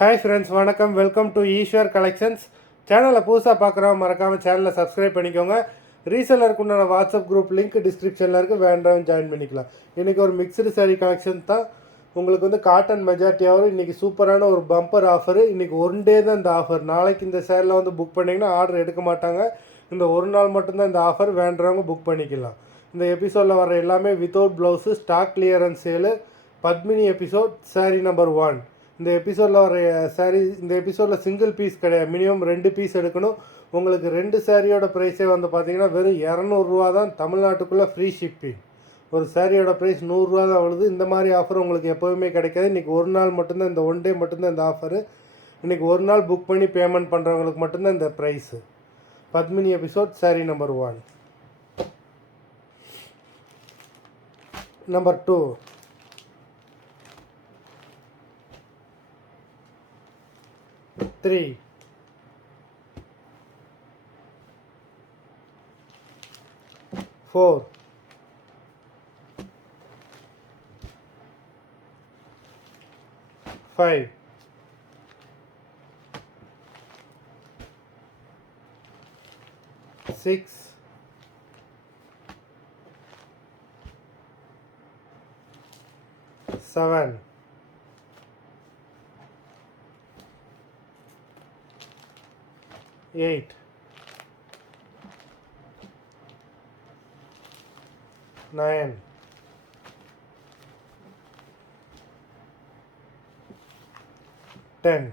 Hi friends, வணக்கம். Welcome to Eshwar collections. சேனலை புதுசாக பார்க்குறோம், மறக்காமல் சேனலை சப்ஸ்கிரைப் பண்ணிக்கோங்க. ரீசெல்லருக்கு உண்டான வாட்ஸ்அப் குரூப் லிங்க் டிஸ்கிரிப்ஷனில் இருக்குது, வேண்டாம் ஜாயின் பண்ணிக்கலாம். இன்றைக்கி ஒரு மிக்சடு சாரீ கலெக்ஷன் தான். உங்களுக்கு வந்து காட்டன் மெஜாரிட்டி ஆகும். இன்றைக்கி சூப்பரான ஒரு பம்பர் ஆஃபரு. இன்றைக்கி ஒன் டே தான் இந்த ஆஃபர். நாளைக்கு இந்த சேரில் வந்து புக் பண்ணிங்கன்னா ஆர்டர் எடுக்க மாட்டாங்க. இந்த ஒரு நாள் மட்டும்தான் இந்த ஆஃபர், வேண்டுறவங்க புக் பண்ணிக்கலாம். இந்த எபிசோடில் வர எல்லாமே without blouse, stock clearance sale, Padmini episode, sari number 1. இந்த எபிசோடில் வர சாரீ, இந்த எபிசோடில் சிங்கிள் பீஸ் கிடையாது, மினிமம் 2 பீஸ் எடுக்கணும். உங்களுக்கு 2 சாரியோட ப்ரைஸே வந்து பார்த்தீங்கன்னா வெறும் 200 தான். தமிழ்நாட்டுக்குள்ளே ஃப்ரீ ஷிப்பிங். ஒரு சாரியோட ப்ரைஸ் 100 தான் அவ்வளவு. இந்த மாதிரி ஆஃபர் உங்களுக்கு எப்போவுமே கிடைக்காது. இன்றைக்கி ஒரு நாள் மட்டும்தான், இந்த ஒன் டே மட்டும்தான் இந்த ஆஃபரு. இன்றைக்கி ஒரு நாள் புக் பண்ணி பேமெண்ட் பண்ணுறவங்களுக்கு மட்டும்தான் இந்த prize. Padmini episode, sari number 1. Number 2. 3. 4. 5. 6. 7. 8. 9. 10.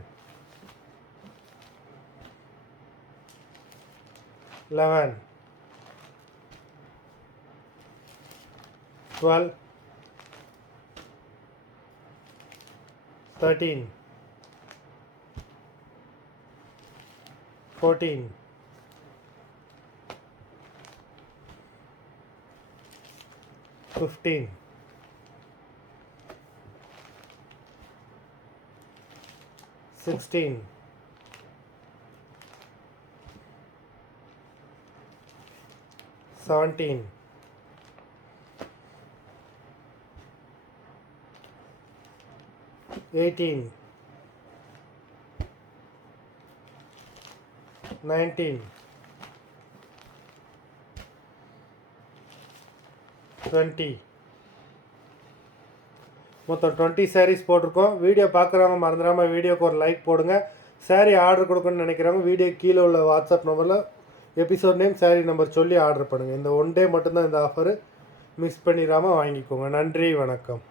11. 12. 13. 14. 15. 16. 17. 18. 19. 20. மொத்தம் 20 சாரீஸ் போட்டிருக்கோம். வீடியோ பார்க்குறவங்க மறந்துடாமல் வீடியோக்கு ஒரு லைக் போடுங்க. சாரீ ஆர்டர் கொடுக்கணும்னு நினைக்கிறவங்க வீடியோ கீழே உள்ள வாட்ஸ்அப் நம்பரில் எபிசோட் நேம், சாரீ நம்பர் சொல்லி ஆர்டர் பண்ணுங்கள். இந்த ஒன் டே மட்டும்தான் இந்த ஆஃபரு, மிஸ் பண்ணிடாமல் வாங்கிக்கோங்க. நன்றி, வணக்கம்.